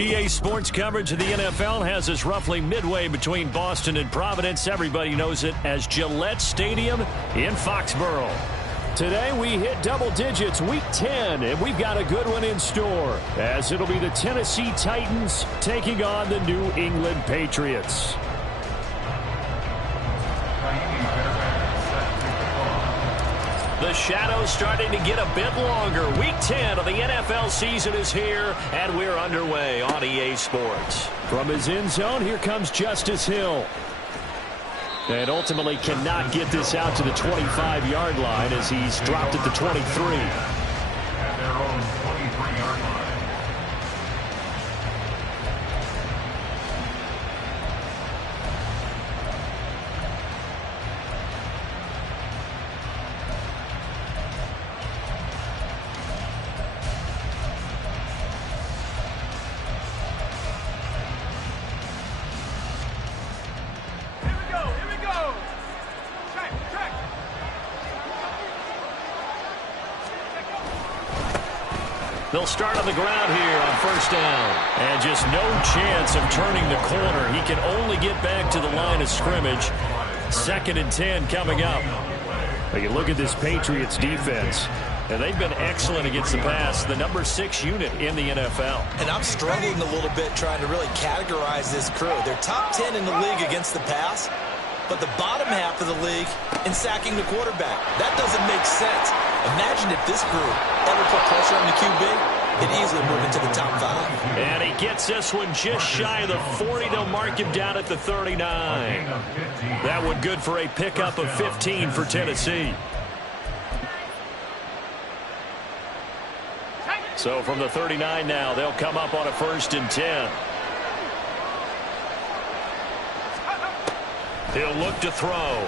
EA Sports coverage of the NFL has us roughly midway between Boston and Providence. Everybody knows it as Gillette Stadium in Foxborough. Today we hit double digits, week 10, and we've got a good one in store, as it'll be the Tennessee Titans taking on the New England Patriots. The shadow's starting to get a bit longer. Week 10 of the NFL season is here, and we're underway on EA Sports. From his end zone, here comes Justice Hill. And ultimately cannot get this out to the 25-yard line as he's dropped at the 23. At their own 23-yard line. They'll start on the ground here on first down. And just no chance of turning the corner. He can only get back to the line of scrimmage. 2nd and 10 coming up. But you look at this Patriots defense. And they've been excellent against the pass, the number 6 unit in the NFL. And I'm struggling a little bit trying to really categorize this crew. They're top 10 in the league against the pass, but the bottom half of the league in sacking the quarterback. That doesn't make sense. Imagine if this group ever put pressure on the QB, it'd easily move into the top 5. And he gets this one just shy of the 40. They'll mark him down at the 39. That one good for a pickup of 15 for Tennessee. So from the 39 now, they'll come up on a 1st and 10. He'll look to throw.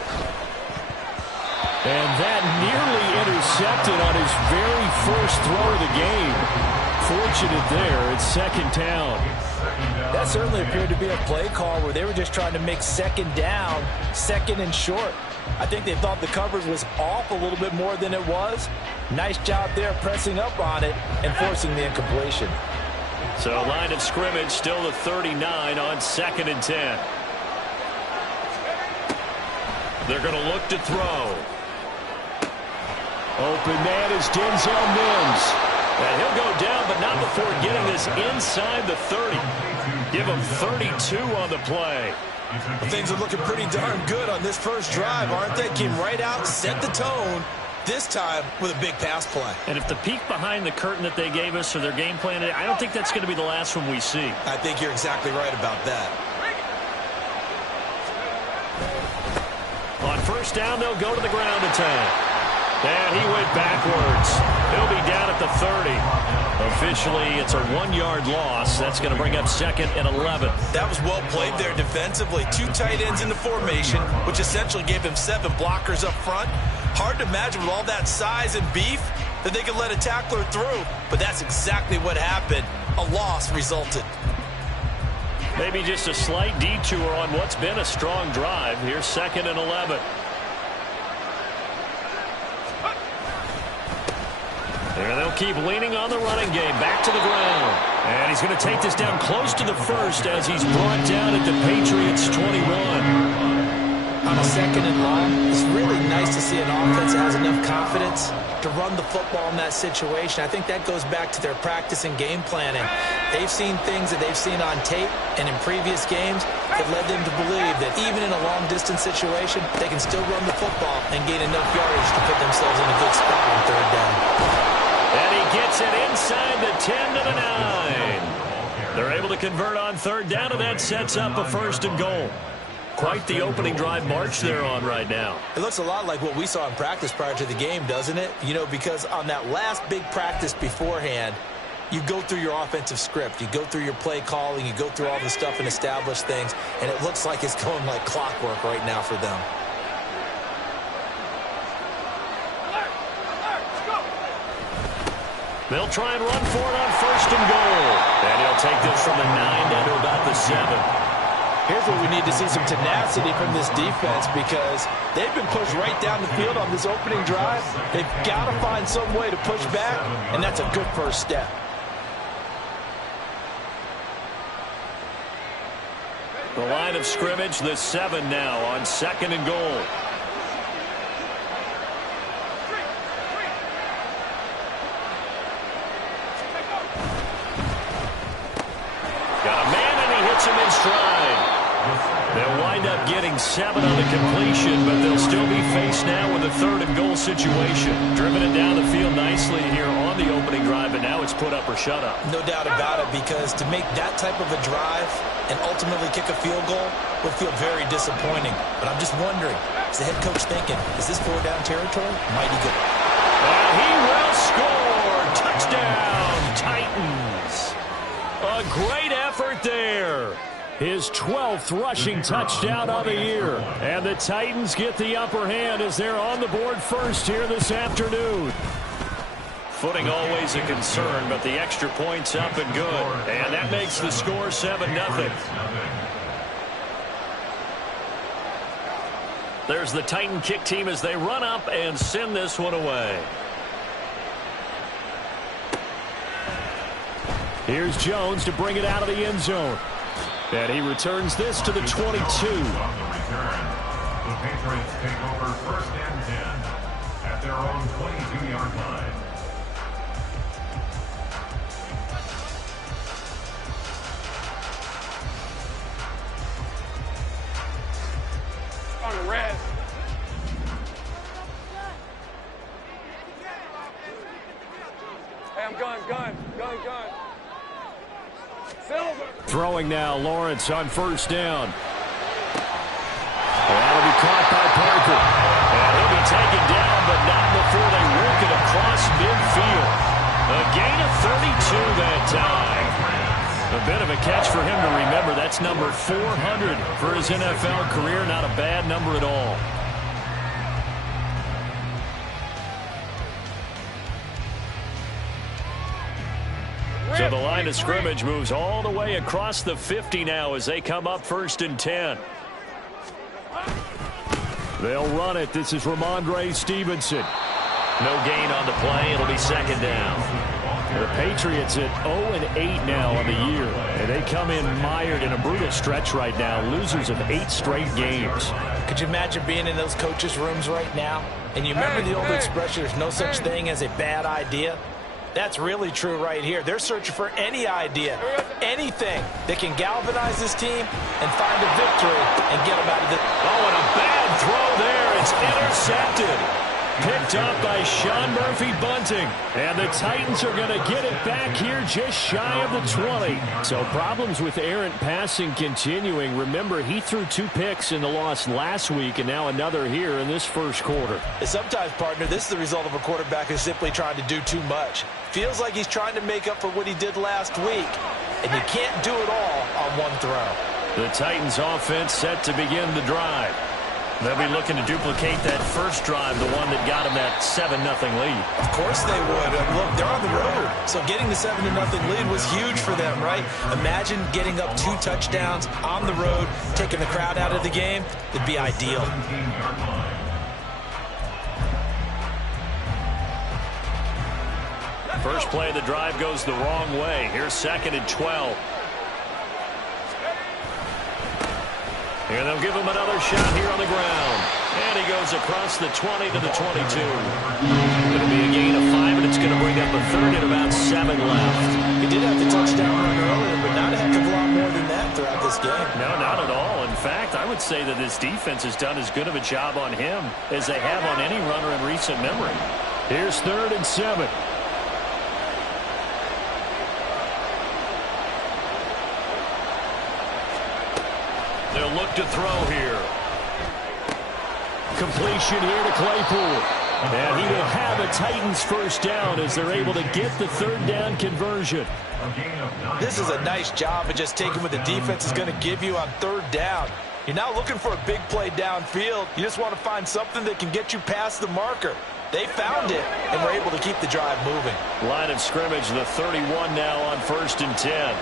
And that nearly intercepted on his very first throw of the game. Fortunate there. It's 2nd down. That certainly appeared to be a play call where they were just trying to make 2nd down, 2nd and short. I think they thought the coverage was off a little bit more than it was. Nice job there pressing up on it and forcing the incompletion. So line of scrimmage still the 39 on 2nd and 10. They're going to look to throw. Open man is Denzel Mims. And he'll go down, but not before getting this inside the 30. Give him 32 on the play. Well, things are looking pretty darn good on this first drive, aren't they? Came right out, set the tone, this time with a big pass play. And if the peek behind the curtain that they gave us or their game plan, I don't think that's going to be the last one we see. I think you're exactly right about that. On first down, they'll go to the ground attack. And he went backwards. He'll be down at the 30. Officially, it's a 1-yard loss. That's going to bring up 2nd and 11. That was well played there defensively. 2 tight ends in the formation, which essentially gave him 7 blockers up front. Hard to imagine with all that size and beef that they could let a tackler through. But that's exactly what happened. A loss resulted. Maybe just a slight detour on what's been a strong drive. Here's 2nd and 11. And they'll keep leaning on the running game. Back to the ground. And he's going to take this down close to the 1st as he's brought down at the Patriots 21. On a 2nd and long, it's really nice to see an offense that has enough confidence to run the football in that situation. I think that goes back to their practice and game planning. They've seen things that they've seen on tape and in previous games that led them to believe that even in a long-distance situation, they can still run the football and gain enough yardage to put themselves in a good spot on 3rd down. And he gets it inside the 10 to the 9. They're able to convert on 3rd down, and that sets up a 1st and goal. Quite the opening drive march they're on right now. It looks a lot like what we saw in practice prior to the game, doesn't it? You know, because on that last big practice beforehand, you go through your offensive script. You go through your play calling. You go through all the stuff and establish things. And it looks like it's going like clockwork right now for them. They'll try and run for it on 1st and goal. And he'll take this from the 9 down to about the 7. Here's where we need to see some tenacity from this defense because they've been pushed right down the field on this opening drive. They've got to find some way to push back, and that's a good first step. The line of scrimmage, the 7 now on 2nd and goal. Got a man and he hits him in stride. They'll wind up getting 7 on the completion, but they'll still be faced now with a 3rd and goal situation. Driven it down the field nicely here on the opening drive, but now it's put up or shut up. No doubt about it, because to make that type of a drive and ultimately kick a field goal would feel very disappointing. But I'm just wondering, is the head coach thinking, is this 4-down territory? Mighty good. And he will score. Touchdown, Titans. A great effort there. His 12th rushing touchdown of the year. And the Titans get the upper hand as they're on the board first here this afternoon. Footing always a concern, but the extra point's up and good. And that makes the score 7-0. There's the Titan kick team as they run up and send this one away. Here's Jones to bring it out of the end zone. And he returns this to the 22. On the return, the Patriots take over 1st and 10 at their own 22-yard line. On the red. Hey, I'm gun. Silver. Throwing now, Lawrence on 1st down. That'll be caught by Parker. And he'll be taken down, but not before they work it across midfield. A gain of 32 that time. A bit of a catch for him to remember. That's number 400 for his NFL career. Not a bad number at all. So the line of scrimmage moves all the way across the 50 now as they come up 1st and 10. They'll run it. This is Ramondre Stevenson. No gain on the play. It'll be 2nd down. The Patriots at 0-8 now on the year. And they come in mired in a brutal stretch right now. Losers of 8 straight games. Could you imagine being in those coaches' rooms right now? And you remember the old expression, there's no such thing as a bad idea? That's really true right here. They're searching for any idea, anything that can galvanize this team and find a victory and get them out of the... Oh, and a bad throw there. It's intercepted. Picked up by Sean Murphy-Bunting. And the Titans are going to get it back here just shy of the 20. So problems with errant passing continuing. Remember, he threw 2 picks in the loss last week and now another here in this 1st quarter. Sometimes, partner, this is the result of a quarterback who's simply trying to do too much. Feels like he's trying to make up for what he did last week. And you can't do it all on one throw. The Titans offense set to begin the drive. They'll be looking to duplicate that first drive, the one that got them that 7-0 lead. Of course they would. Look, they're on the road. So getting the 7-0 lead was huge for them, right? Imagine getting up 2 touchdowns on the road, taking the crowd out of the game. It'd be ideal. First play of the drive goes the wrong way. Here's 2nd and 12. And they'll give him another shot here on the ground. And he goes across the 20 to the 22. It'll be a gain of 5, and it's going to bring up a 3rd and about 7 left. He did have the touchdown run earlier, but not a heck of a lot more than that throughout this game. No, not at all. In fact, I would say that this defense has done as good of a job on him as they have on any runner in recent memory. Here's 3rd and 7. They'll look to throw here. Completion here to Claypool. And he will have a Titans 1st down as they're able to get the 3rd down conversion. This is a nice job of just taking what the defense is going to give you on 3rd down. You're not looking for a big play downfield. You just want to find something that can get you past the marker. They found it and were able to keep the drive moving. Line of scrimmage, the 31 now on 1st and 10.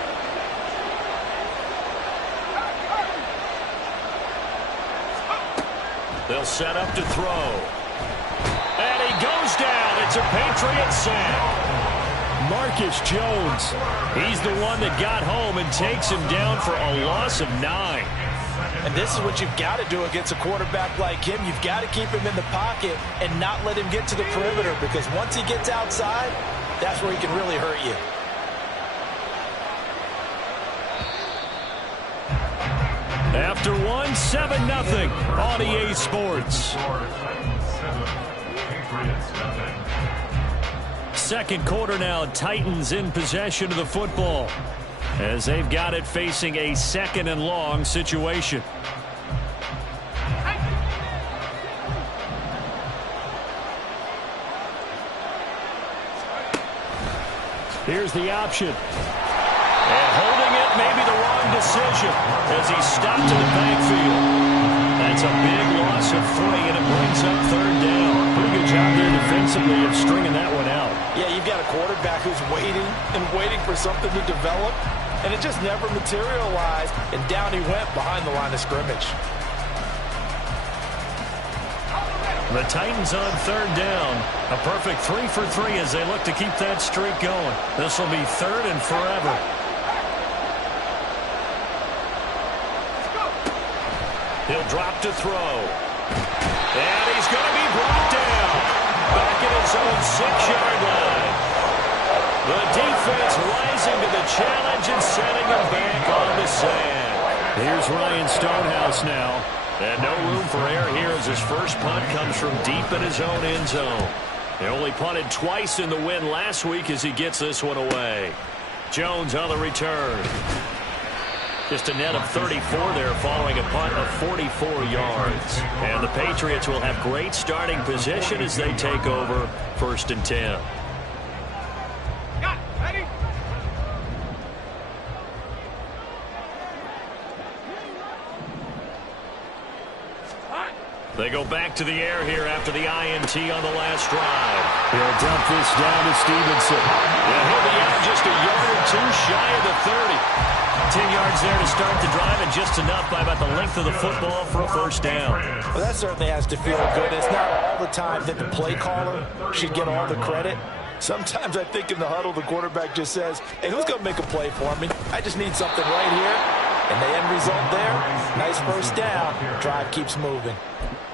They'll set up to throw. And he goes down. It's a Patriot sack. Marcus Jones. He's the one that got home and takes him down for a loss of 9. And this is what you've got to do against a quarterback like him. You've got to keep him in the pocket and not let him get to the perimeter, because once he gets outside, that's where he can really hurt you. After one, 7-0 on EA Sports. Second quarter now, Titans in possession of the football as they've got it facing a 2nd and long situation. Here's the option. And holding it may be the wrong decision as he stopped in the backfield. That's a big loss of 3, and it brings up 3rd down. Pretty good job there defensively of stringing that one out. Yeah, you've got a quarterback who's waiting and waiting for something to develop, and it just never materialized, and down he went behind the line of scrimmage. The Titans on 3rd down. A perfect 3 for 3 as they look to keep that streak going. This will be 3rd and forever. He'll drop to throw. And he's going to be brought down. Back at his own 6-yard line. The defense rising to the challenge and sending him back on the sand. Here's Ryan Stonehouse now. And no room for error here as his first punt comes from deep in his own end zone. They only punted twice in the win last week as he gets this one away. Jones on the return. Just a net of 34 there following a punt of 44 yards. And the Patriots will have great starting position as they take over 1st and 10. They go back to the air here after the INT on the last drive. He'll dump this down to Stevenson. And he'll be out just a yard or 2 shy of the 30. 10 yards there to start the drive, and just enough by about the length of the football for a 1st down. Well, that certainly has to feel good. It's not all the time that the play caller should get all the credit. Sometimes I think in the huddle, the quarterback just says, hey, who's going to make a play for me? I just need something right here. And the end result there, nice 1st down. Drive keeps moving.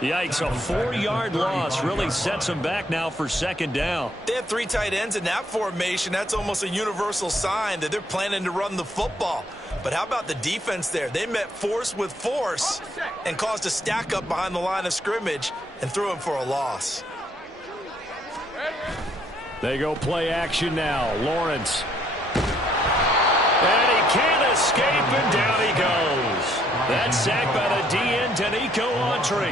Yikes, a 4-yard loss really sets them back now for 2nd down. They have 3 tight ends in that formation. That's almost a universal sign that they're planning to run the football. But how about the defense there? They met force with force and caused a stack up behind the line of scrimmage and threw him for a loss. They go play action now. Lawrence. And he can't escape, and down he goes. That's sacked by the DN, Danico Autry.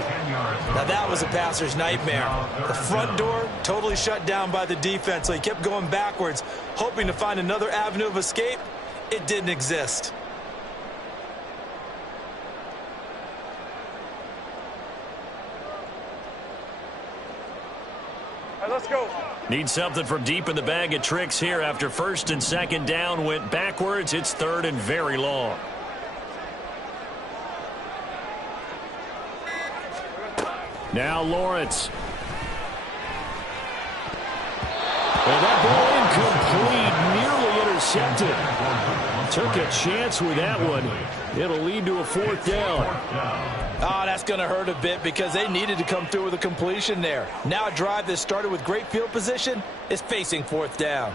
Now that was a passer's nightmare. The front door totally shut down by the defense, so he kept going backwards, hoping to find another avenue of escape. It didn't exist. All right, let's go. Need something from deep in the bag of tricks here after 1st and 2nd down went backwards. It's 3rd and very long. Now Lawrence. And that ball incomplete, nearly intercepted. Took a chance with that one. It'll lead to a 4th down. Oh, that's going to hurt a bit because they needed to come through with a completion there. Now a drive that started with great field position is facing 4th down.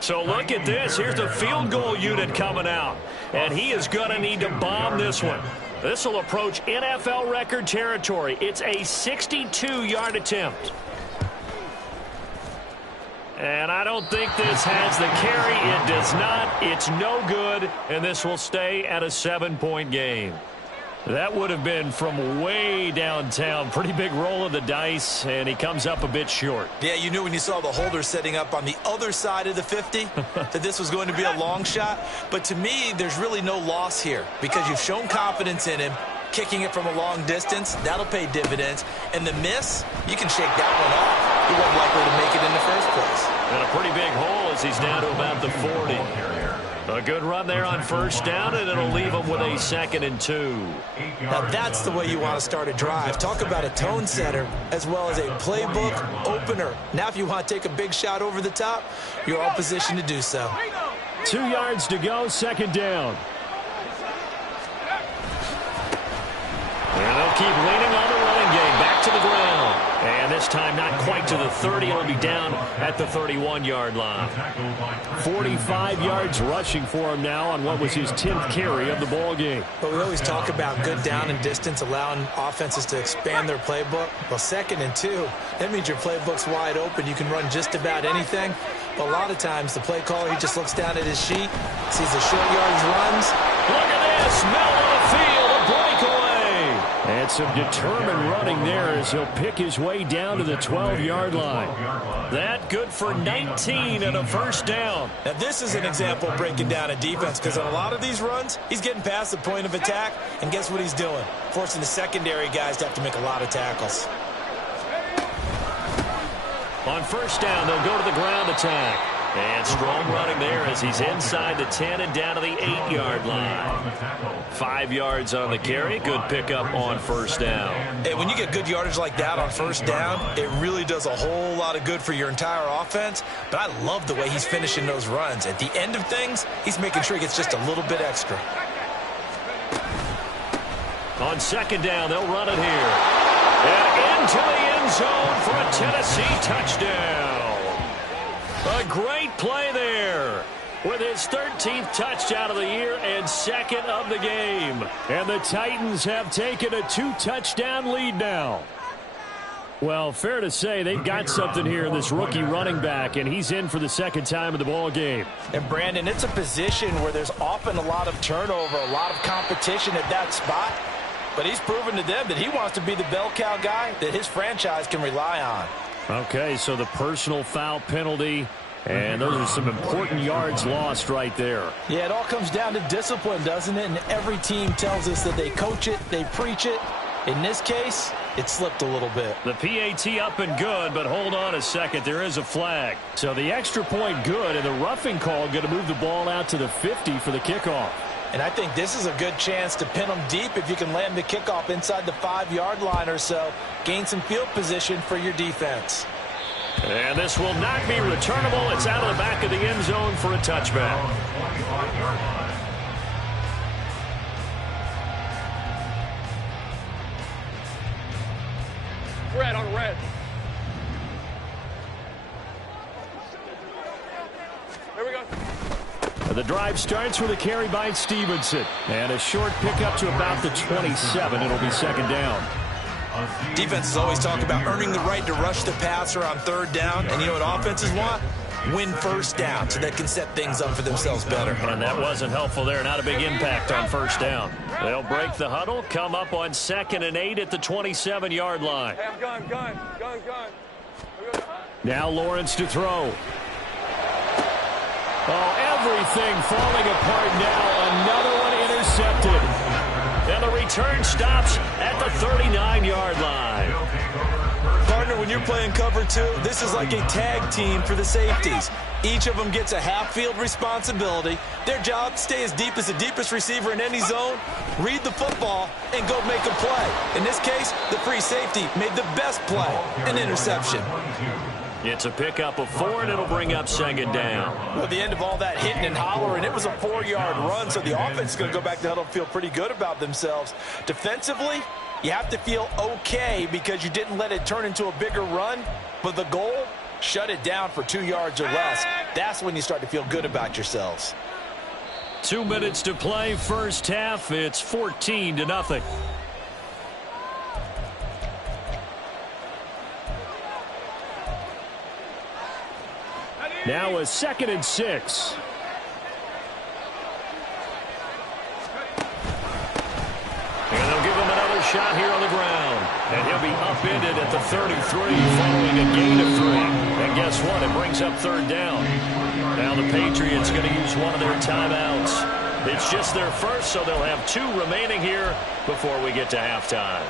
So look at this. Here's the field goal unit coming out. And he is going to need to bomb this one. This will approach NFL record territory. It's a 62-yard attempt. And I don't think this has the carry. It does not. It's no good. And this will stay at a 7-point game. That would have been from way downtown. Pretty big roll of the dice, and he comes up a bit short. Yeah, you knew when you saw the holder setting up on the other side of the 50 that this was going to be a long shot. But to me, there's really no loss here because you've shown confidence in him. Kicking it from a long distance, that'll pay dividends. And the miss, you can shake that one off. He wasn't likely to make it in the first place. And a pretty big hole as he's down to about the 40. A good run there on first down, and it'll leave them with a 2nd and 2. Now that's the way you want to start a drive. Talk about a tone setter as well as a playbook opener. Now if you want to take a big shot over the top, you're all positioned to do so. 2 yards to go, 2nd down. And they'll keep leaning on the running game. Back to the ground. And this time not quite to the 30. It'll be down at the 31-yard line. 45 yards rushing for him now on what was his 10th carry of the ball game. But we always talk about good down and distance, allowing offenses to expand their playbook. Well, 2nd and 2, that means your playbook's wide open. You can run just about anything. But a lot of times the play caller, he just looks down at his sheet, sees the short yardage runs. Look at this. Middle of the field. A breakaway. And some determined running there as he'll pick his way down to the 12-yard line. That good for 19 and a 1st down. Now this is an example of breaking down a defense, because on a lot of these runs, he's getting past the point of attack, and guess what he's doing? Forcing the secondary guys to have to make a lot of tackles. On 1st down, they'll go to the ground attack. And strong running there as he's inside the 10 and down to the 8-yard line. 5 yards on the carry. Good pickup on 1st down. Hey, when you get good yardage like that on 1st down, it really does a whole lot of good for your entire offense. But I love the way he's finishing those runs. At the end of things, he's making sure he gets just a little bit extra. On 2nd down, they'll run it here. And into the end zone for a Tennessee touchdown. A great play there with his 13th touchdown of the year and 2nd of the game. And the Titans have taken a 2-touchdown lead now. Well, fair to say they've got something here in this rookie running back, and he's in for the 2nd time of the ball game. And, Brandon, it's a position where there's often a lot of turnover, a lot of competition at that spot. But he's proven to them that he wants to be the bell cow guy that his franchise can rely on. Okay, so the personal foul penalty, and those are some important yards lost right there. Yeah, it all comes down to discipline, doesn't it? And every team tells us that they coach it, they preach it. In this case, it slipped a little bit. The PAT up and good, but hold on a second. There is a flag. So the extra point good, and the roughing call going to move the ball out to the 50 for the kickoff. And I think this is a good chance to pin them deep if you can land the kickoff inside the 5-yard line or so. Gain some field position for your defense. And this will not be returnable. It's out of the back of the end zone for a touchback. Red on red. Here we go. The drive starts with a carry by Stevenson. And a short pickup to about the 27. It'll be 2nd down. Defenses always talk about earning the right to rush the passer on 3rd down. And you know what offenses want? Win 1st down so they can set things up for themselves better. And that wasn't helpful there. Not a big impact on 1st down. They'll break the huddle, come up on 2nd and 8 at the 27-yard line. Hey, I'm gun. Now Lawrence to throw. Oh, everything falling apart now. Another one intercepted. And the return stops at the 39-yard line. Partner, when you're playing cover 2, this is like a tag team for the safeties. Each of them gets a half-field responsibility. Their job, stay as deep as the deepest receiver in any zone, read the football, and go make a play. In this case, the free safety made the best play, an interception. It's a pickup of 4, and it'll bring up 2nd down. Well, at the end of all that hitting and hollering, it was a 4-yard run, so the offense is going to go back to the huddle and feel pretty good about themselves. Defensively, you have to feel okay because you didn't let it turn into a bigger run, but the goal, shut it down for 2 yards or less. That's when you start to feel good about yourselves. 2 minutes to play, first half. It's 14-0. Now a 2nd and 6. And they'll give him another shot here on the ground. And he'll be upended at the 33 following a gain of 3. And guess what? It brings up 3rd down. Now the Patriots going to use one of their timeouts. It's just their first, so they'll have 2 remaining here before we get to halftime.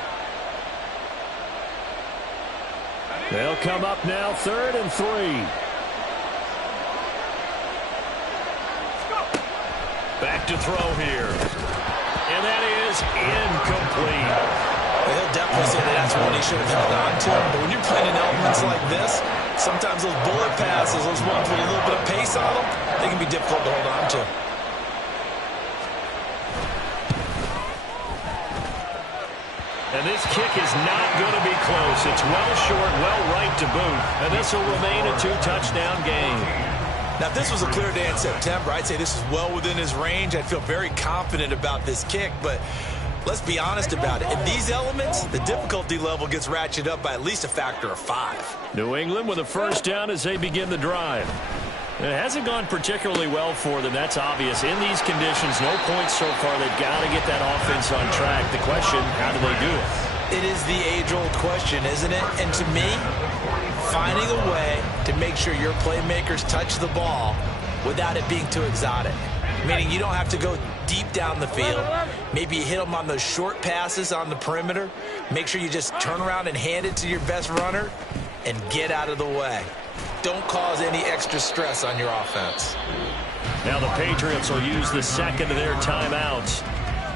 They'll come up now 3rd and 3. back to throw here. And that is incomplete. Well, he'll definitely say that that's one he should have held on to. But when you're playing in elements like this, sometimes those bullet passes, those ones with a little bit of pace on them, they can be difficult to hold on to. And this kick is not going to be close. It's well short, well right to boot. And this will remain a 2-touchdown game. Now, if this was a clear day in September, I'd say this is well within his range. I'd feel very confident about this kick, but let's be honest about it. In these elements, the difficulty level gets ratcheted up by at least a factor of 5. New England with a first down as they begin the drive. It hasn't gone particularly well for them. That's obvious. In these conditions, no points so far. They've got to get that offense on track. The question, how do they do it? It is the age-old question, isn't it? And to me, finding a way to make sure your playmakers touch the ball without it being too exotic. Meaning you don't have to go deep down the field. Maybe you hit them on those short passes on the perimeter. Make sure you just turn around and hand it to your best runner and get out of the way. Don't cause any extra stress on your offense. Now the Patriots will use the second of their timeouts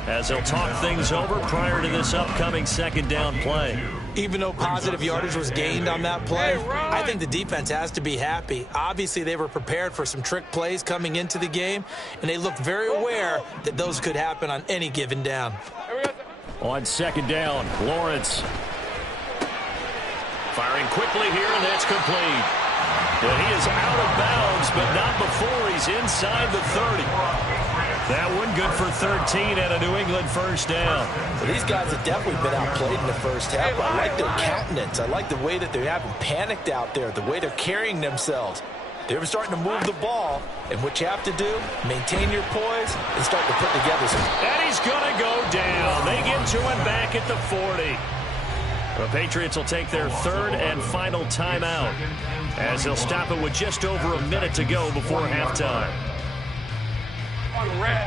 as they'll talk things over prior to this upcoming second down play. Even though positive yardage was gained on that play, I think the defense has to be happy. Obviously, they were prepared for some trick plays coming into the game, and they looked very aware that those could happen on any given down. On second down, Lawrence. Firing quickly here, and that's complete. And he is out of bounds, but not before he's inside the 30. That one good for 13 and a New England first down. Well, these guys have definitely been outplayed in the first half. I like their countenance. I like the way that they haven't panicked out there, the way they're carrying themselves. They're starting to move the ball, and what you have to do, maintain your poise and start to put together some. And he's going to go down. They get to him back at the 40. The Patriots will take their third and final timeout as they'll stop it with just over a minute to go before halftime.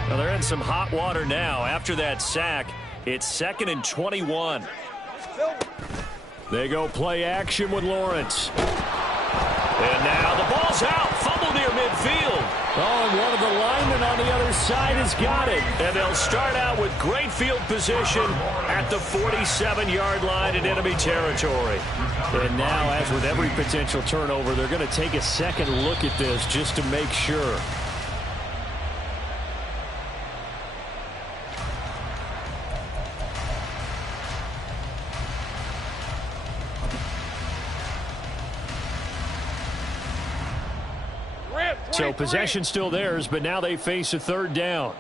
Well, they're in some hot water now. After that sack, it's 2nd and 21. They go play action with Lawrence. And now the ball's out. Fumble near midfield. Oh, and one of the linemen on the other side has got it. And they'll start out with great field position at the 47-yard line in enemy territory. And now, as with every potential turnover, they're going to take a second look at this just to make sure. So possession still theirs, but now they face a third down.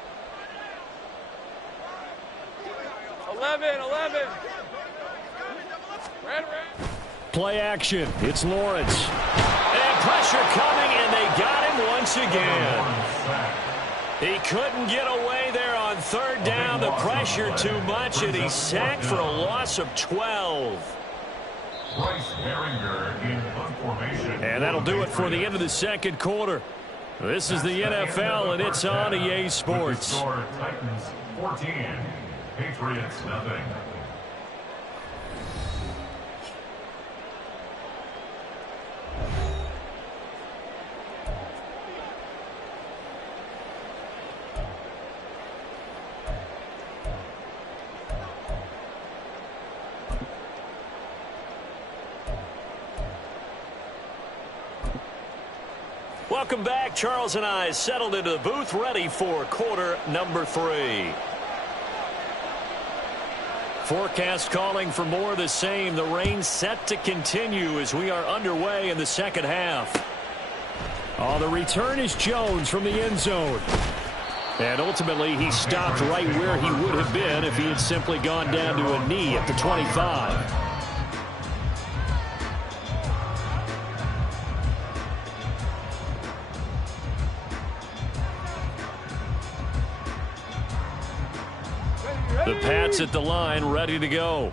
11. Play action. It's Lawrence. And pressure coming, and they got him once again. He couldn't get away there on third down. The pressure too much, and he's sacked for a loss of 12. And that'll do it for the end of the second quarter. This is the NFL, and it's on EA Sports. Titans 14, Patriots nothing. Welcome back. Charles and I settled into the booth, ready for quarter number 3. Forecast calling for more of the same. The rain set to continue as we are underway in the second half. Oh, the return is Jones from the end zone. And ultimately, he stopped right where he would have been if he had simply gone down to a knee at the 25. The Pats at the line, ready to go.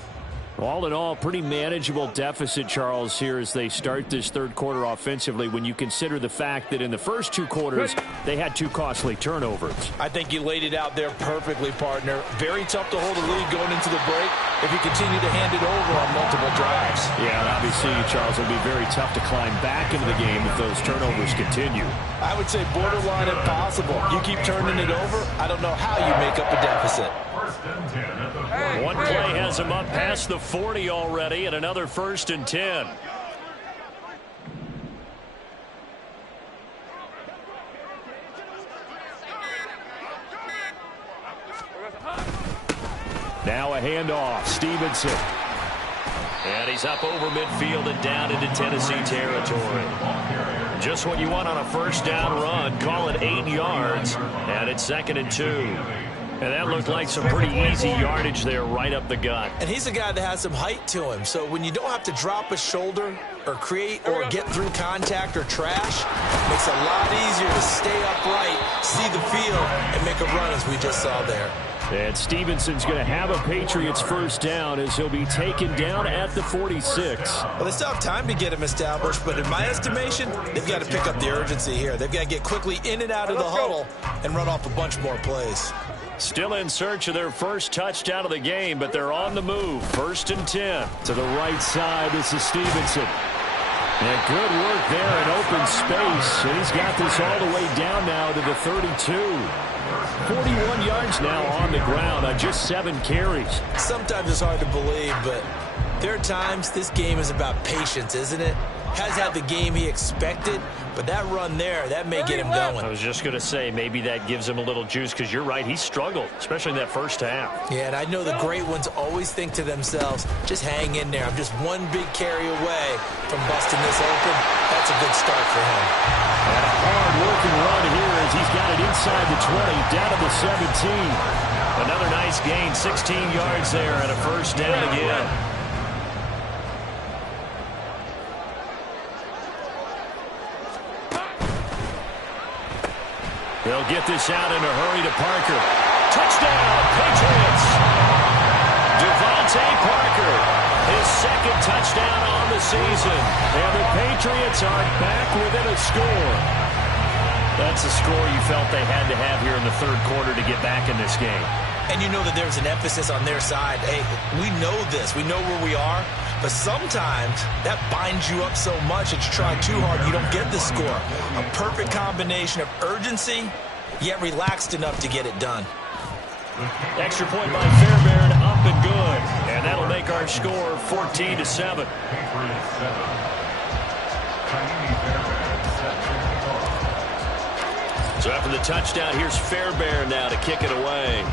All in all, pretty manageable deficit, Charles, here as they start this third quarter offensively when you consider the fact that in the first two quarters, they had 2 costly turnovers. I think you laid it out there perfectly, partner. Very tough to hold a lead going into the break if you continue to hand it over on multiple drives. Yeah, and obviously, Charles, it'll be very tough to climb back into the game if those turnovers continue. I would say borderline impossible. You keep turning it over, I don't know how you make up a deficit. First and 10 at the One play has them up past the 40 already, and another 1st and 10. Now a handoff. Stevenson. And he's up over midfield and down into Tennessee territory. Just what you want on a first down run. Call it 8 yards, and it's 2nd and 2. And that looked like some pretty easy yardage there right up the gut. And he's a guy that has some height to him. So when you don't have to drop a shoulder or create or get through contact or trash, it makes it a lot easier to stay upright, see the field, and make a run as we just saw there. And Stevenson's going to have a Patriots first down as he'll be taken down at the 46. Well, they still have time to get him established, but in my estimation, they've got to pick up the urgency here. They've got to get quickly in and out of the huddle and run off a bunch more plays. Still in search of their first touchdown of the game, but they're on the move. 1st and 10. To the right side, this is Stevenson. And good work there in open space. And he's got this all the way down now to the 32. 41 yards now on the ground on just 7 carries. Sometimes it's hard to believe, but there are times this game is about patience, isn't it? Has had the game he expected, but that run there, that may get him going. I was just going to say, maybe that gives him a little juice, because you're right, he struggled, especially in that first half. Yeah, and I know the great ones always think to themselves, just hang in there. I'm just one big carry away from busting this open. That's a good start for him. And a hard-working run here as he's got it inside the 20, down to the 17. Another nice gain, 16 yards there, and a first down again. They'll get this out in a hurry to Parker. Touchdown, Patriots! Devontae Parker, his 2nd touchdown on the season. And the Patriots are back within a score. That's the score you felt they had to have here in the third quarter to get back in this game. And you know that there's an emphasis on their side. Hey, we know this. We know where we are. But sometimes that binds you up so much that you try too hard, you don't get the score. A perfect combination of urgency, yet relaxed enough to get it done. Extra point by Fairbairn, up and good. And that'll make our score 14-7. Patriots 7. Taimi Fairbairn set to kick off. So after the touchdown, here's Fairbairn now to kick it away.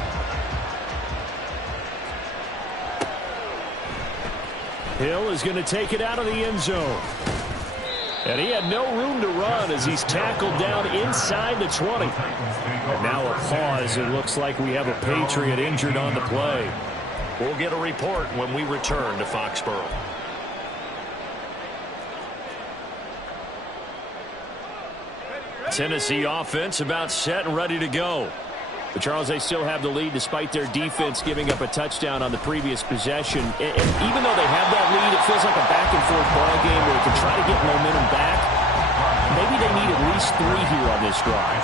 Hill is going to take it out of the end zone. And he had no room to run as he's tackled down inside the 20. And now a pause. It looks like we have a Patriot injured on the play. We'll get a report when we return to Foxborough. Tennessee offense about set and ready to go. But Charles, they still have the lead despite their defense giving up a touchdown on the previous possession. And even though they have that lead, it feels like a back-and-forth ball game where they can try to get momentum back. Maybe they need at least 3 here on this drive.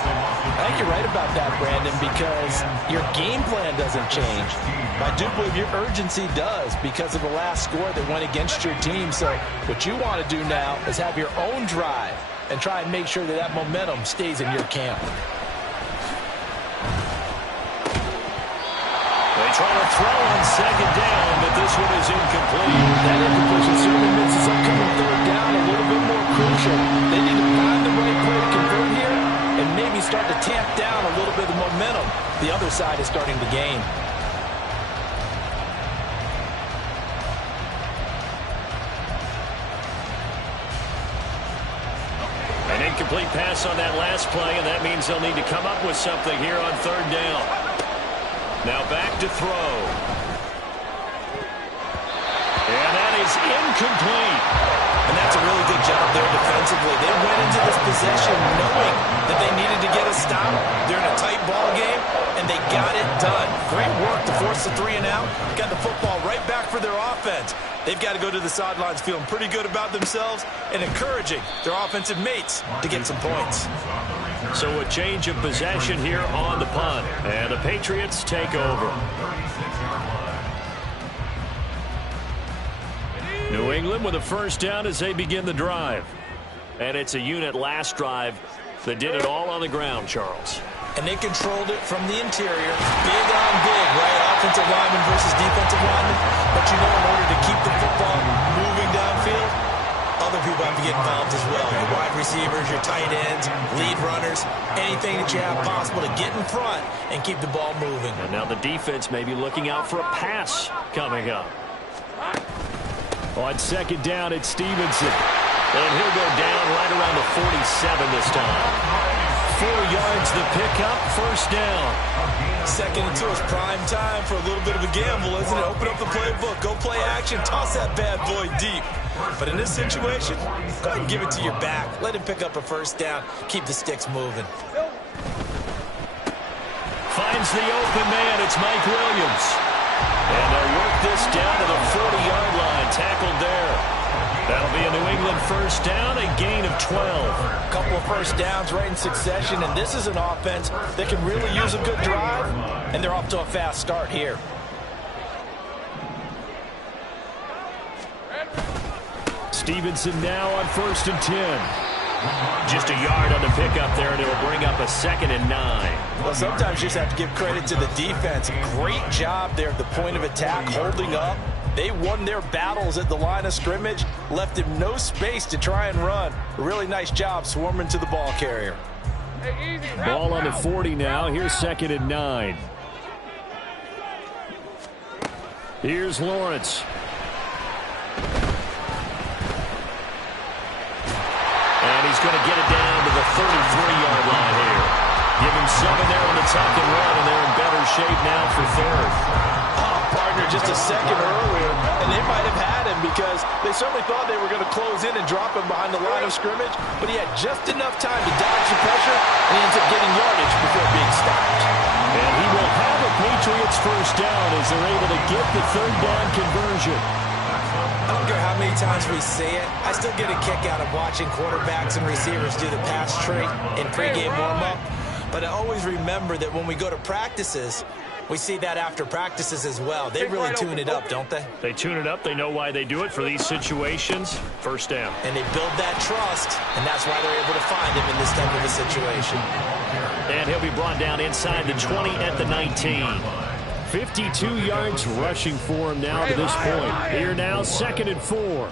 I think you're right about that, Brandon, because your game plan doesn't change. I do believe your urgency does because of the last score that went against your team. So what you want to do now is have your own drive and try and make sure that that momentum stays in your camp. Trying to throw on 2nd down, but this one is incomplete. That incompletion certainly makes this upcoming 3rd down a little bit more crucial. They need to find the right play to convert here and maybe start to tamp down a little bit of momentum. The other side is starting to gain. An incomplete pass on that last play, and that means they'll need to come up with something here on 3rd down. Now back to throw. And that is incomplete. And that's a really good job there defensively. defensively. They went into this possession knowing that they needed to get a stop. They're in a tight ball game, and they got it done. Great work to force the 3 and out. Got the football right back for their offense. They've got to go to the sidelines feeling pretty good about themselves and encouraging their offensive mates to get some points. So a change of possession here on the punt, and the Patriots take over. New England with a first down as they begin the drive. And it's a unit last drive that did it all on the ground, Charles. And they controlled it from the interior. Big on big, right? Offensive lineman versus defensive lineman. But you know, in order to keep the football moving downfield, other people have to get involved as well. Your wide receivers, your tight ends, lead runners, anything that you have possible to get in front and keep the ball moving. And now the defense may be looking out for a pass coming up. On second down, it's Stevenson. And he'll go down right around the 47 this time. 4 yards the pickup, first down. Second and 2 is prime time for a little bit of a gamble, isn't it? Open up the playbook, go play action, toss that bad boy deep. But in this situation, go ahead and give it to your back. Let him pick up a first down, keep the sticks moving. Finds the open man, it's Mike Williams. And they'll work this down to the 40-yard line, tackled there. That'll be a New England first down, a gain of 12. A couple of first downs right in succession, and this is an offense that can really use a good drive, and they're off to a fast start here. Stevenson now on 1st and 10. Just a yard on the pickup there, and it'll bring up a 2nd and 9. Well, sometimes you just have to give credit to the defense. Great job there at the point of attack, holding up. They won their battles at the line of scrimmage, left him no space to try and run. A really nice job swarming to the ball carrier. Ball on the 40 now. Here's 2nd and 9. Here's Lawrence. And he's going to get it down to the 33-yard line here. Give him 7 there on the tuck and run, and they're in better shape now for 3rd. Partner just a second earlier, and they might have had him because they certainly thought they were going to close in and drop him behind the line of scrimmage, but he had just enough time to dodge the pressure, and he ends up getting yardage before being stopped. And he will have a Patriots first down as they're able to get the 3rd down conversion. I don't care how many times we say it, I still get a kick out of watching quarterbacks and receivers do the pass tree in pregame warm-up, but I always remember that when we go to practices, we see that after practices as well. They really tune it up, don't they? They tune it up. They know why they do it for these situations. First down. And they build that trust, and that's why they're able to find him in this type of a situation. And he'll be brought down inside the 20 at the 19. 52 yards rushing for him now to this point. Here now, 2nd and 4.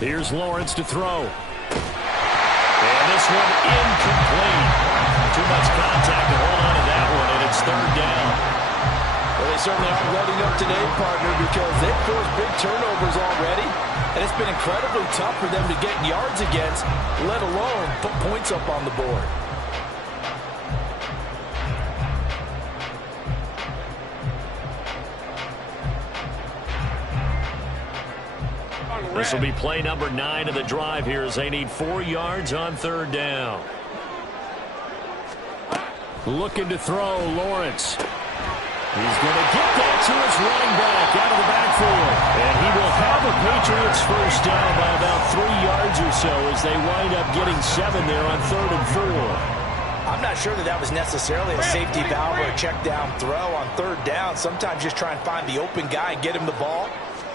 Here's Lawrence to throw. And this one incomplete. Too much contact to hold on to that one, and it's 3rd down. Well, they certainly aren't letting up today, partner, because they've forced big turnovers already, and it's been incredibly tough for them to get yards against, let alone put points up on the board. This will be play number 9 of the drive here as they need 4 yards on 3rd down. Looking to throw, Lawrence. He's going to get that to his running back out of the backfield. And he will have a Patriots first down by about 3 yards or so as they wind up getting 7 there on 3rd and 4. I'm not sure that was necessarily a safety valve or a check down throw on 3rd down. Sometimes just try and find the open guy and get him the ball.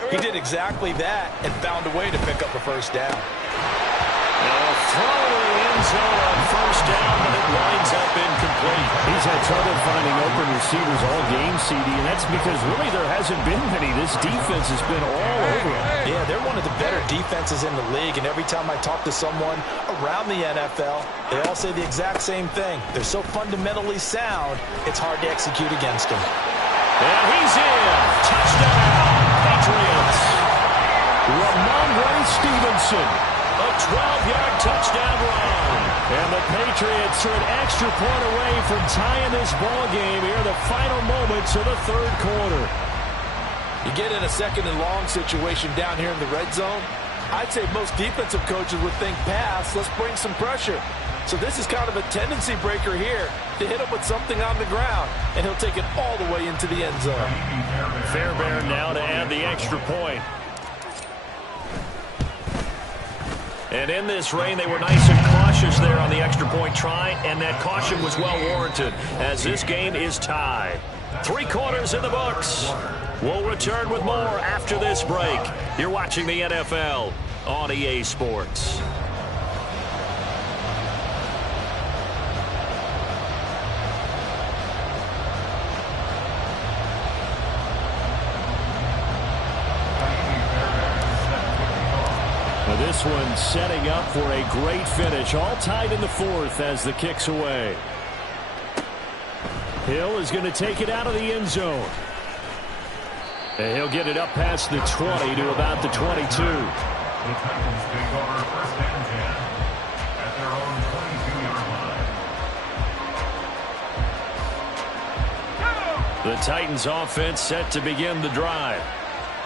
He did exactly that and found a way to pick up a first down. Now a throw to the end zone on first down, but it winds up incomplete. He's had trouble finding open receivers all game, CD, and that's because really there hasn't been many. This defense has been all over him. Yeah, they're one of the better defenses in the league, and every time I talk to someone around the NFL, they all say the exact same thing. They're so fundamentally sound, it's hard to execute against them. And he's in. Touchdown, Patriots. Ramondre Stevenson. A 12-yard touchdown run. And the Patriots are an extra point away from tying this ball game here in the final moments of the 3rd quarter. You get in a second and long situation down here in the red zone, I'd say most defensive coaches would think pass, let's bring some pressure. So this is kind of a tendency breaker here to hit him with something on the ground, and he'll take it all the way into the end zone. Fairbairn now to add the extra point. And in this rain, they were nice and cautious there on the extra point try, and that caution was well warranted as this game is tied. 3 quarters in the books. We'll return with more after this break. You're watching the NFL on EA Sports. This one setting up for a great finish. All tied in the 4th as the kick's away. Hill is going to take it out of the end zone. And he'll get it up past the 20 to about the 22. The Titans take over first and 10 at their own 22-yard line. The Titans offense set to begin the drive.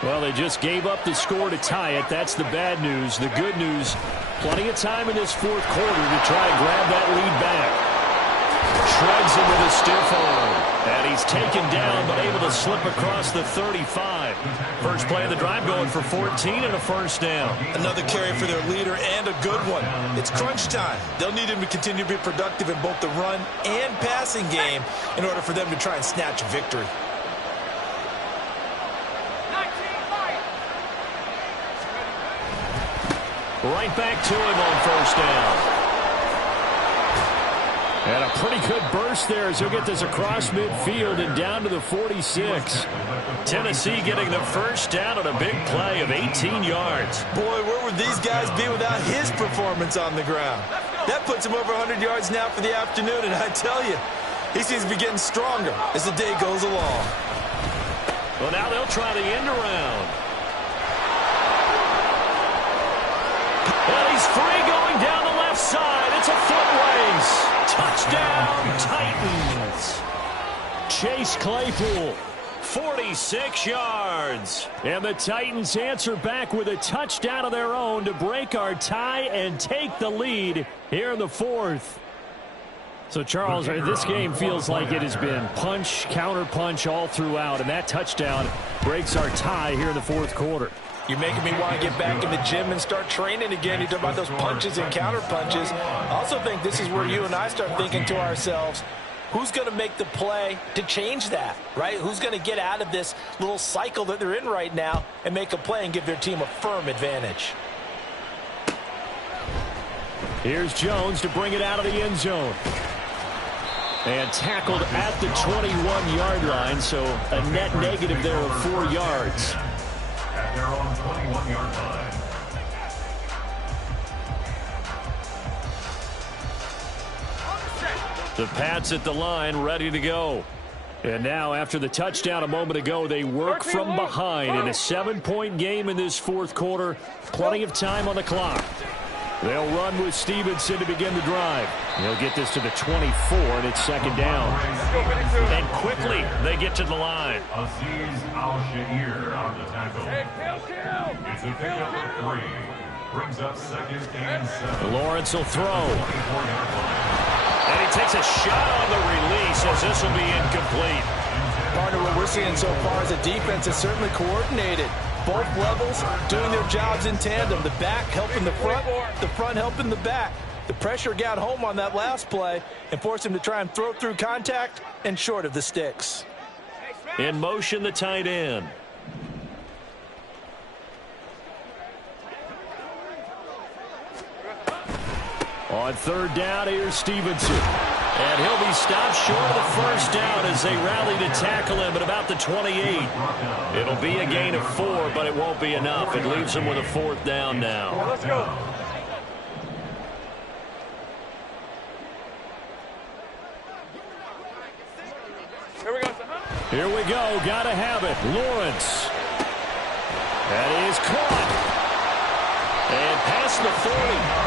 Well, they just gave up the score to tie it. That's the bad news. The good news, plenty of time in this 4th quarter to try and grab that lead back. Shreds him with a stiff arm. And he's taken down, but able to slip across the 35. First play of the drive going for 14 and a first down. Another carry for their leader and a good one. It's crunch time. They'll need him to continue to be productive in both the run and passing game in order for them to try and snatch a victory. Right back to him on first down. And a pretty good burst there as he'll get this across midfield and down to the 46. Tennessee getting the first down on a big play of 18 yards. Boy, where would these guys be without his performance on the ground? That puts him over 100 yards now for the afternoon, and I tell you, he seems to be getting stronger as the day goes along. Well, now they'll try the end around. And he's free going down the left side. It's a foot race. Touchdown, Titans. Chase Claypool, 46 yards. And the Titans answer back with a touchdown of their own to break our tie and take the lead here in the 4th. So, Charles, this game feels like it has been punch, counter-punch all throughout, and that touchdown breaks our tie here in the 4th quarter. You're making me want to get back in the gym and start training again. You talk about those punches and counter punches. I also think this is where you and I start thinking to ourselves, who's going to make the play to change that, right? Who's going to get out of this little cycle that they're in right now and make a play and give their team a firm advantage? Here's Jones to bring it out of the end zone. And tackled at the 21-yard line, so a net negative there of 4 yards. At their own 21-yard line. The Pats at the line, ready to go. And now, after the touchdown a moment ago, they work from behind in a 7-point game in this 4th quarter. Plenty of time on the clock. They'll run with Stevenson to begin the drive. They'll get this to the 24, and it's second down. And quickly, they get to the line. Aziz Al-Sha'ir on the tackle. It's a pickup of 3. Brings up second and 7. Lawrence will throw. 24-yard line. And he takes a shot on the release as this will be incomplete. Partner, what we're seeing so far as a defense is certainly coordinated. Both levels doing their jobs in tandem. The back helping the front helping the back. The pressure got home on that last play and forced him to try and throw through contact and short of the sticks. In motion, the tight end. On third down, here's Stevenson. And he'll be stopped short of the first down as they rally to tackle him at about the 28. It'll be a gain of 4, but it won't be enough. It leaves him with a 4th down now. Let's go. Here we go. Here we go. Gotta have it. Lawrence. That is caught. And past the 40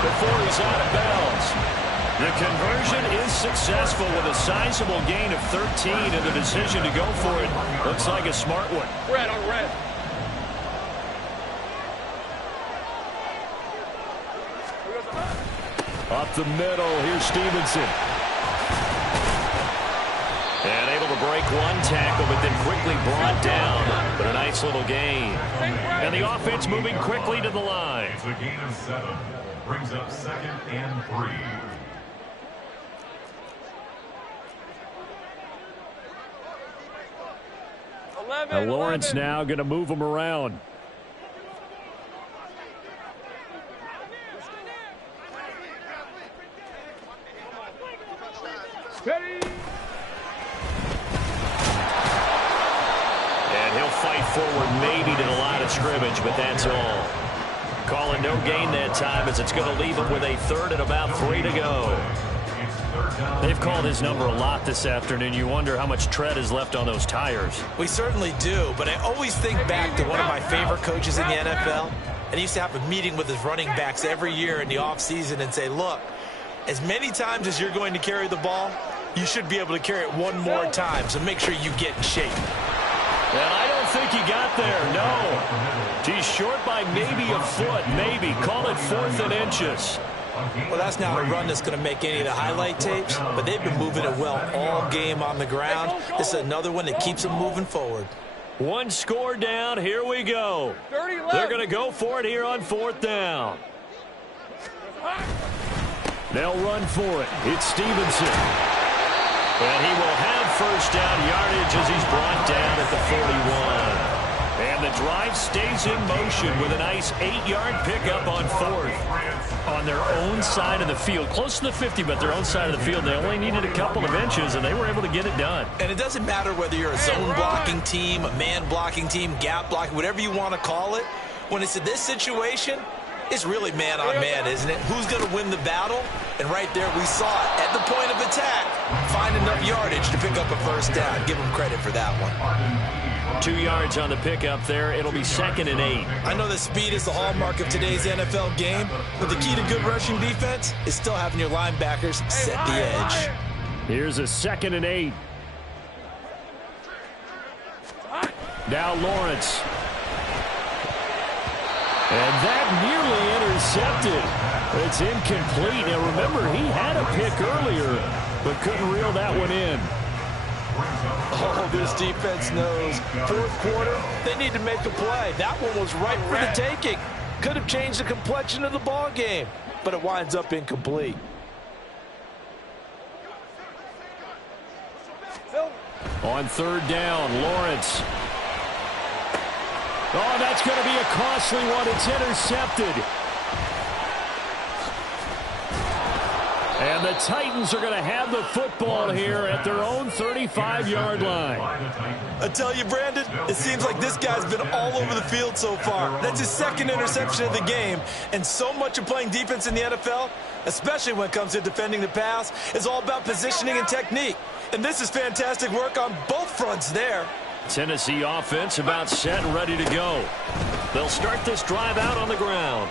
before he's out of bounds. The conversion is successful with a sizable gain of 13, and the decision to go for it looks like a smart one. Red on red. Up the middle, here's Stevenson. And able to break one tackle, but then quickly brought down. But a nice little gain. And the offense moving quickly to the line. It's a gain of 7. Brings up 2nd and 3. Now Lawrence now going to move them around. And he'll fight forward maybe to the line of scrimmage, but that's all. Calling no gain that time as it's going to leave him with a 3rd and about 3 to go. They've called his number a lot this afternoon. You wonder how much tread is left on those tires. We certainly do, but I always think back to one of my favorite coaches in the NFL. And he used to have a meeting with his running backs every year in the offseason and say, look, as many times as you're going to carry the ball, you should be able to carry it one more time, so make sure you get in shape. And I don't think he got there, no. He's short by maybe a foot, maybe. Call it 4th and inches. Well, that's not a run that's going to make any of the highlight tapes, but they've been moving it well all game on the ground. This is another one that keeps them moving forward. One score down. Here we go. They're going to go for it here on 4th down. They'll run for it. It's Stevenson. And he will have 1st down yardage as he's brought down at the 41. And the drive stays in motion with a nice 8-yard pickup on 4th. On their own side of the field. Close to the 50, but their own side of the field. They only needed a couple of inches, and they were able to get it done. And it doesn't matter whether you're a zone blocking team, a man blocking team, gap blocking, whatever you want to call it. When it's in this situation, it's really man on man, isn't it? Who's going to win the battle? And right there we saw it. At the point of attack, find enough yardage to pick up a 1st down. Give them credit for that one. 2 yards on the pickup there. It'll be 2nd and 8. I know that speed is the hallmark of today's NFL game, but the key to good rushing defense is still having your linebackers set the edge. Here's a 2nd and 8. Now Lawrence. And that nearly intercepted. It's incomplete. Now remember, he had a pick earlier, but couldn't reel that one in. Oh, this defense knows. 4th quarter, they need to make a play. That one was right for the taking. Could have changed the complexion of the ball game, but it winds up incomplete. On 3rd down, Lawrence. Oh, that's going to be a costly one. It's intercepted. And the Titans are going to have the football here at their own 35-yard line. I tell you, Brandon, it seems like this guy's been all over the field so far. That's his 2nd interception of the game. And so much of playing defense in the NFL, especially when it comes to defending the pass, is all about positioning and technique. And this is fantastic work on both fronts there. Tennessee offense about set and ready to go. They'll start this drive out on the ground.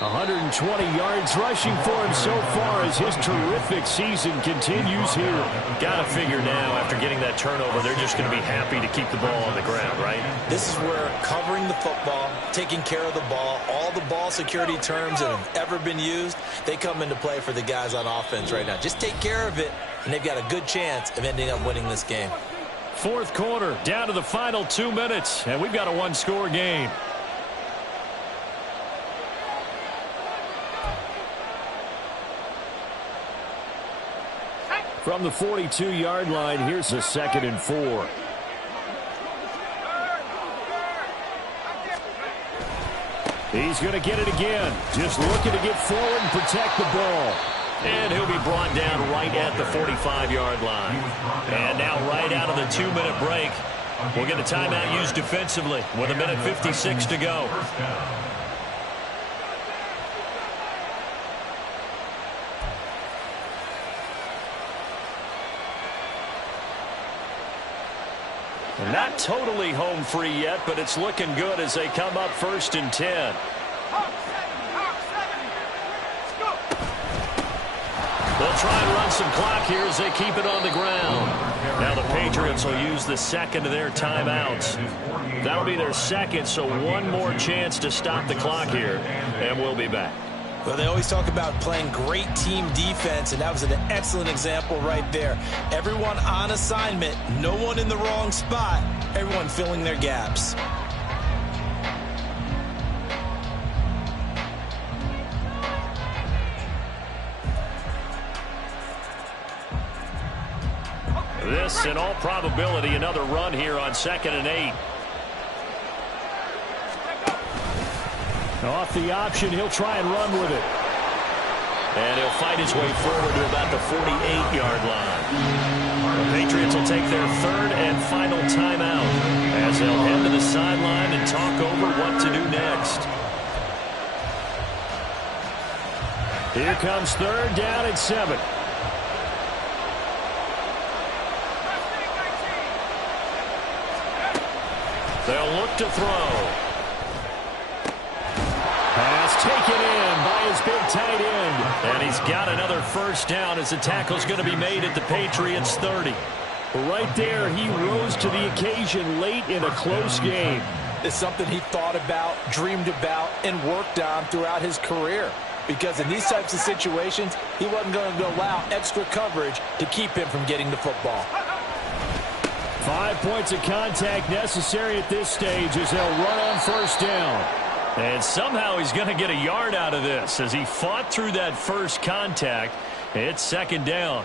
120 yards rushing for him so far as his terrific season continues here. Got to figure now, after getting that turnover, they're just going to be happy to keep the ball on the ground, right? This is where covering the football, taking care of the ball, all the ball security terms that have ever been used, they come into play for the guys on offense right now. Just take care of it, and they've got a good chance of ending up winning this game. 4th quarter, down to the final 2 minutes, and we've got a one-score game. From the 42-yard line, here's a 2nd and 4. He's going to get it again. Just looking to get forward and protect the ball. And he'll be brought down right at the 45-yard line. And now right out of the 2-minute break, we'll get a timeout used defensively with 1:56 to go. Not totally home free yet, but it's looking good as they come up 1st and 10. They'll try and run some clock here as they keep it on the ground. Now the Patriots will use the second of their timeouts. That'll be their second, so one more chance to stop the clock here, and we'll be back. Well, they always talk about playing great team defense, and that was an excellent example right there. Everyone on assignment, no one in the wrong spot, everyone filling their gaps. This, in all probability, another run here on 2nd and 8. Off the option, he'll try and run with it. And he'll fight his way forward to about the 48-yard line. The Patriots will take their third and final timeout as they'll head to the sideline and talk over what to do next. Here comes 3rd down and 7. They'll look to throw. Pass taken in by his big tight end. And he's got another first down as the tackle's going to be made at the Patriots' 30. Right there, he rose to the occasion late in a close game. It's something he thought about, dreamed about, and worked on throughout his career. Because in these types of situations, he wasn't going to allow extra coverage to keep him from getting the football. 5 points of contact necessary at this stage as they'll run on first down. And somehow he's going to get a yard out of this as he fought through that first contact. It's 2nd down.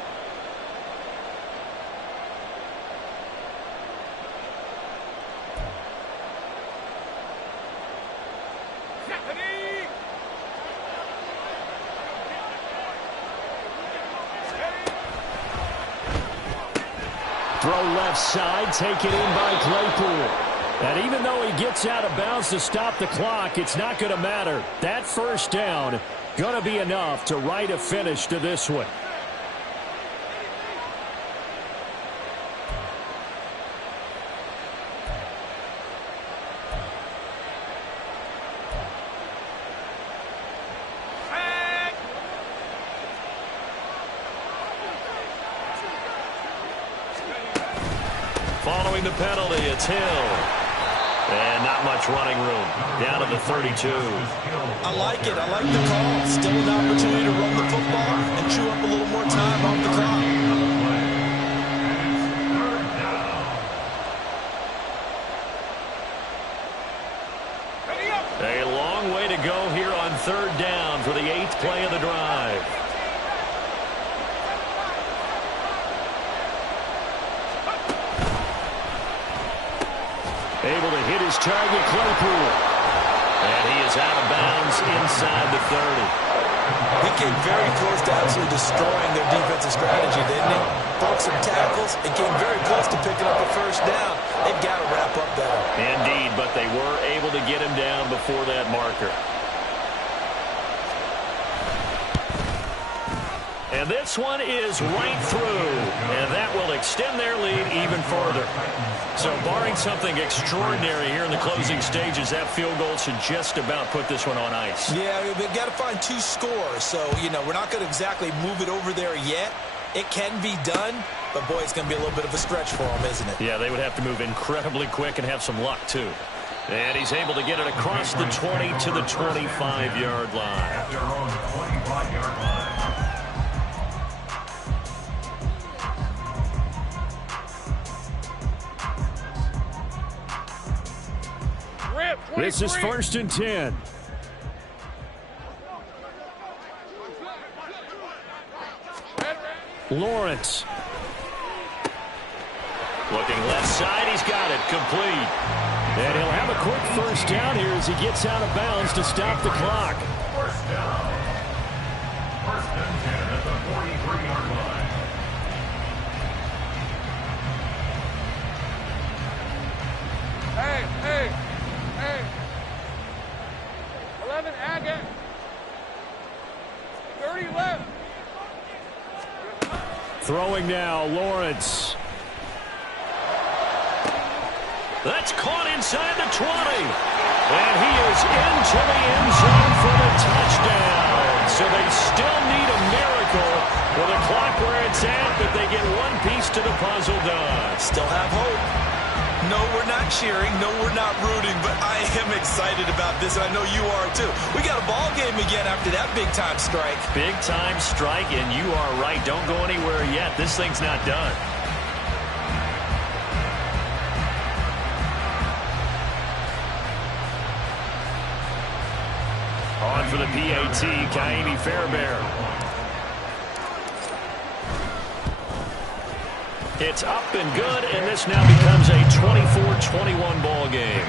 Throw left side, taken in by Claypool. And even though he gets out of bounds to stop the clock, it's not going to matter. That first down going to be enough to write a finish to this one. Following the penalty, it's Hill. And not much running room. Down to the 32. I like it. I like the call. Still an opportunity to run the football and chew up a little more time off the clock. A long way to go here on 3rd down for the 8th play of the drive. Able to hit his target, Claypool. And he is out of bounds inside the 30. He came very close to absolutely destroying their defensive strategy, didn't he? Broke some tackles and came very close to picking up a first down. They've got to wrap up better. Indeed, but they were able to get him down before that marker. And this one is right through, and that will extend their lead even further. So barring something extraordinary here in the closing stages, that field goal should just about put this one on ice. Yeah, they've got to find 2 scores. So, we're not going to exactly move it over there yet. It can be done, but, boy, it's going to be a little bit of a stretch for them, isn't it? Yeah, they would have to move incredibly quick and have some luck, too. And he's able to get it across the 20 to the 25-yard line. At their own 25-yard line. This is 1st and 10. Lawrence. Looking left side, he's got it, complete. And he'll have a quick first down here as he gets out of bounds to stop the clock. First down. 1st and 10 at the 43-yard line. Hey. 11 agate. 30 left. Throwing now, Lawrence. That's caught inside the 20. And he is into the end zone for the touchdown. So they still need a miracle Well, the clock where it's at, but they get one piece to the puzzle done. Still have hope. No, we're not cheering. No, we're not rooting, but I am excited about this, and I know you are too. We got a ball game again after that big-time strike. Big-time strike, and you are right. Don't go anywhere yet. This thing's not done. On for the PAT, Kaimi Fairbairn. It's up and good, and this now becomes a 24-21 ball game.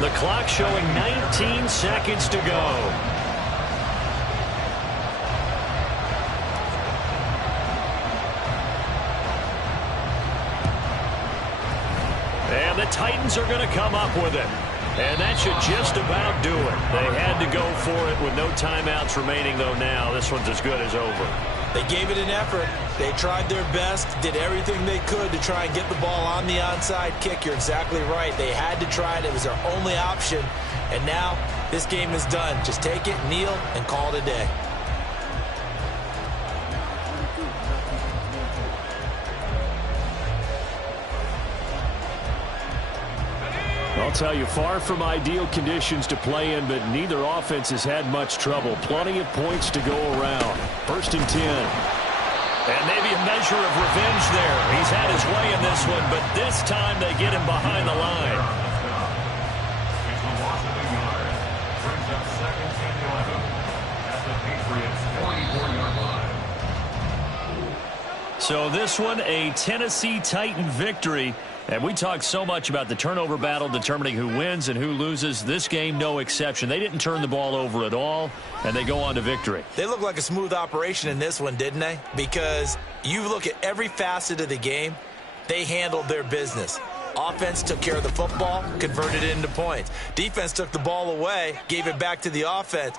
The clock showing 19 seconds to go. And the Titans are going to come up with it. And that should just about do it. They had to go for it with no timeouts remaining, though now. This one's as good as over. They gave it an effort. They tried their best, did everything they could to try and get the ball on the onside kick. You're exactly right. They had to try it. It was their only option. And now this game is done. Just take it, kneel, and call it a day. I'll tell you, far from ideal conditions to play in, but neither offense has had much trouble. Plenty of points to go around. 1st and 10. And maybe a measure of revenge there. He's had his way in this one, but this time they get him behind the line. It's a loss of a yard. Brings up 2nd and 11 at the Patriots' 44-yard line. So this one, a Tennessee Titan victory. And we talked so much about the turnover battle determining who wins and who loses. This game, no exception. They didn't turn the ball over at all, and they go on to victory. They look like a smooth operation in this one, didn't they? Because you look at every facet of the game, they handled their business. Offense took care of the football, converted it into points. Defense took the ball away, gave it back to the offense.